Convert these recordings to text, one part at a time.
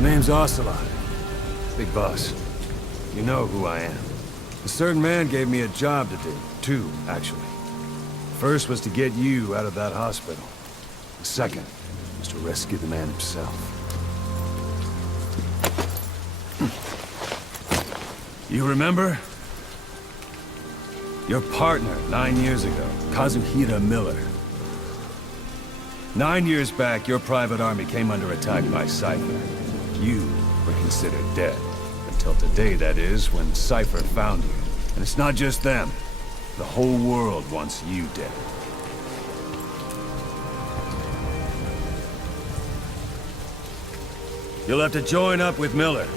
The name's Ocelot. Big boss. You know who I am. A certain man gave me a job to do. Two, actually. First was to get you out of that hospital. The second was to rescue the man himself. You remember? Your partner 9 years ago, Kazuhira Miller. 9 years back, your private army came under attack by Cypher. You were considered dead. Until today, that is, when Cypher found you. And it's not just them. The whole world wants you dead. You'll have to join up with Miller.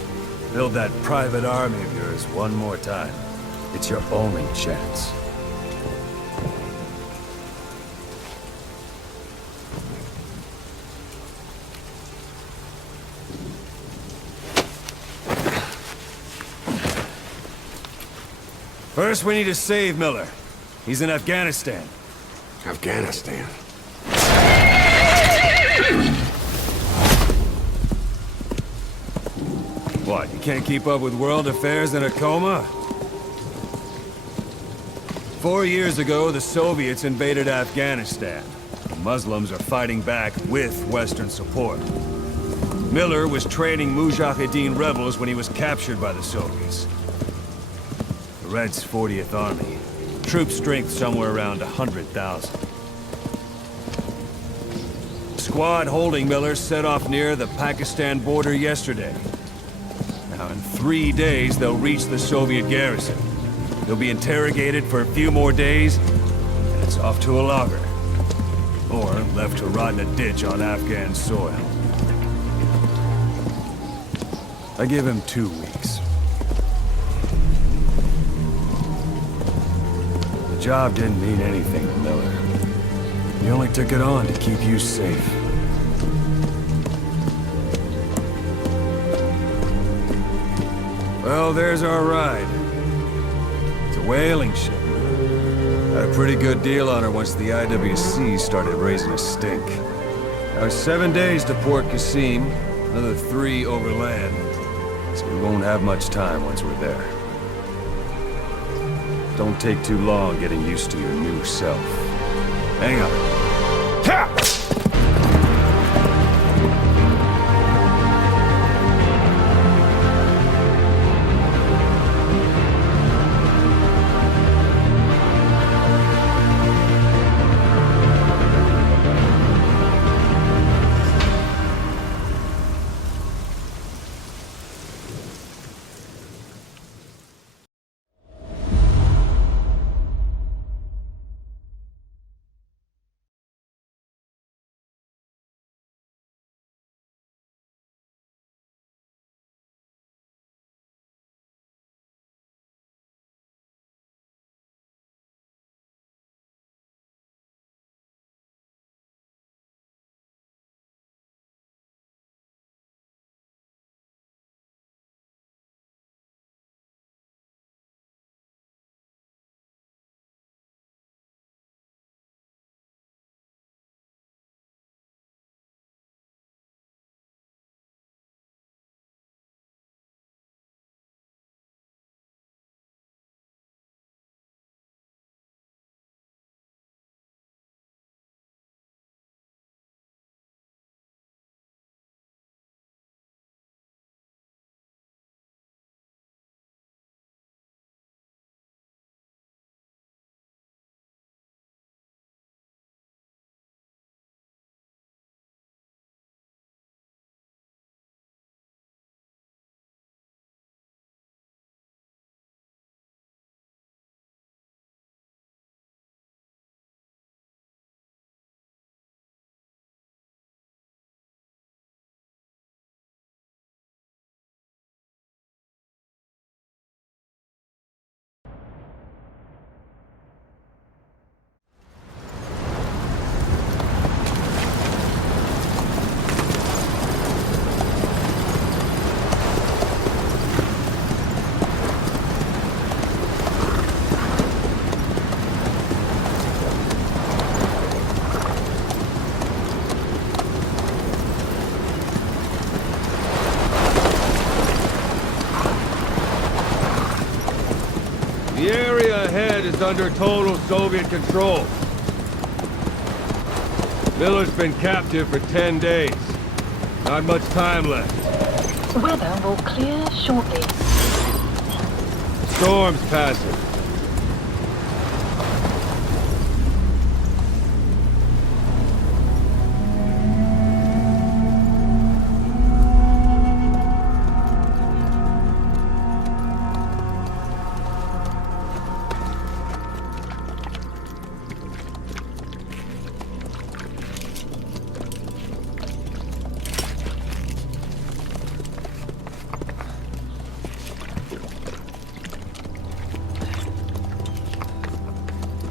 Build that private army of yours one more time. It's your only chance. First, we need to save Miller. He's in Afghanistan. Afghanistan? What, you can't keep up with world affairs in a coma? 4 years ago, the Soviets invaded Afghanistan. The Muslims are fighting back with Western support. Miller was training Mujahideen rebels when he was captured by the Soviets. The Reds' 40th Army. Troop strength somewhere around 100,000. The squad holding Miller set off near the Pakistan border yesterday. Now, in 3 days, they'll reach the Soviet garrison. They'll be interrogated for a few more days, and it's off to a lager. Or left to rot in a ditch on Afghan soil. I give him 2 weeks. The job didn't mean anything to Miller. He only took it on to keep you safe. Well, there's our ride. It's a whaling ship. Had a pretty good deal on her once the IWC started raising a stink. Now it's 7 days to Port Qasim, another 3 overland. So we won't have much time once we're there. Don't take too long getting used to your new self. Hang on. Ha! ahead is under total Soviet control. Miller's been captive for 10 days. Not much time left. Weather will clear shortly. Storm's passing.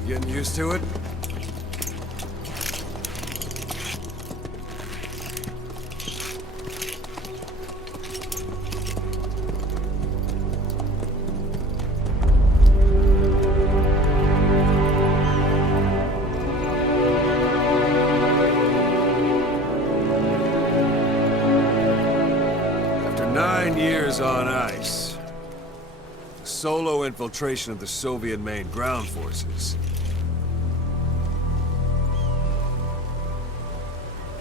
Getting used to it? After 9 years on ice, solo infiltration of the Soviet main ground forces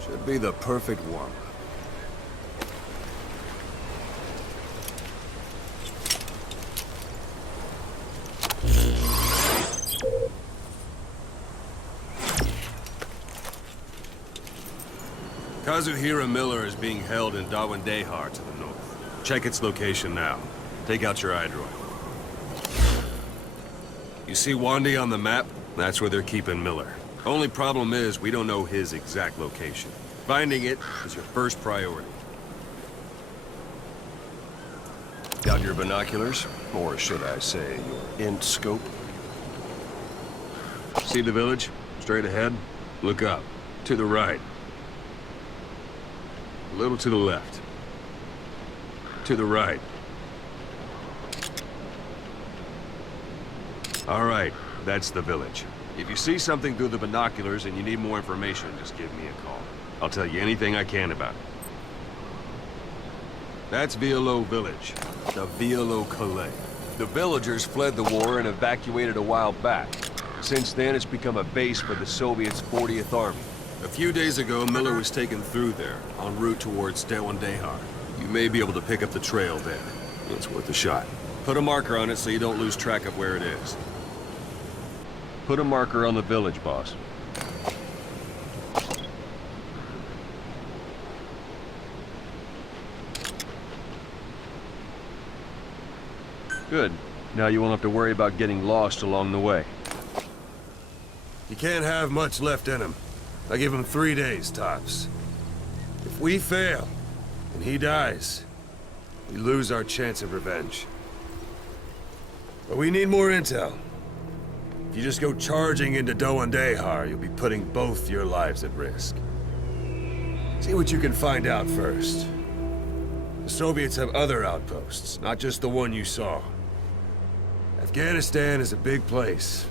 should be the perfect warm-up. Kazuhira Miller is being held in Dawandehar to the north. Check its location now. Take out your iDroid. You see Wandi on the map? That's where they're keeping Miller. Only problem is, we don't know his exact location. Finding it is your first priority. Got your binoculars? Or should I say, your int scope? See the village? Straight ahead? Look up. To the right. A little to the left. To the right. All right, that's the village. If you see something through the binoculars and you need more information, just give me a call. I'll tell you anything I can about it. That's Violo Village, the Violo Calais. The villagers fled the war and evacuated a while back. Since then, it's become a base for the Soviets' 40th Army. A few days ago, Miller was taken through there, en route towards Dawandehar. You may be able to pick up the trail there. It's worth a shot. Put a marker on it so you don't lose track of where it is. Put a marker on the village, boss. Good. Now you won't have to worry about getting lost along the way. You can't have much left in him. I give him 3 days, tops. If we fail, and he dies, we lose our chance of revenge. But we need more intel. If you just go charging into Dawandehar, you'll be putting both your lives at risk. See what you can find out first. The Soviets have other outposts, not just the one you saw. Afghanistan is a big place.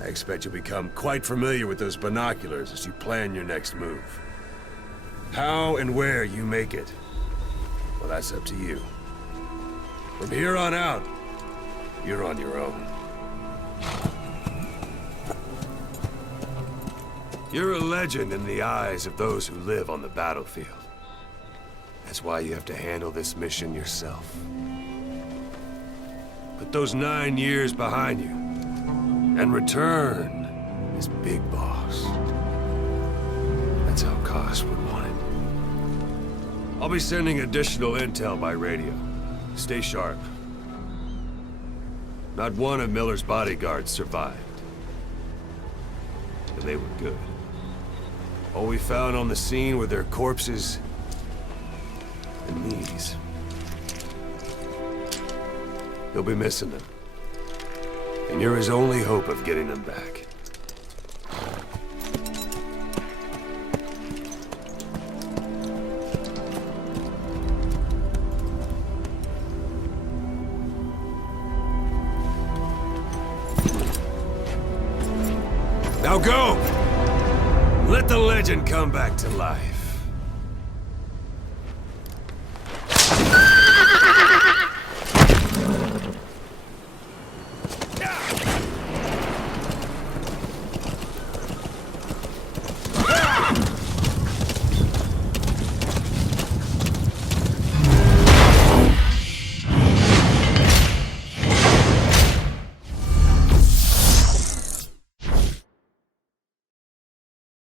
I expect you'll become quite familiar with those binoculars as you plan your next move. How and where you make it, well, that's up to you. From here on out, you're on your own. You're a legend in the eyes of those who live on the battlefield. That's why you have to handle this mission yourself. Put those 9 years behind you, and return as Big Boss. That's how Koss would want it. I'll be sending additional intel by radio. Stay sharp. Not one of Miller's bodyguards survived. And they were good. All we found on the scene were their corpses and these. You'll be missing them. And you're his only hope of getting them back. Now go! Let the legend come back to life.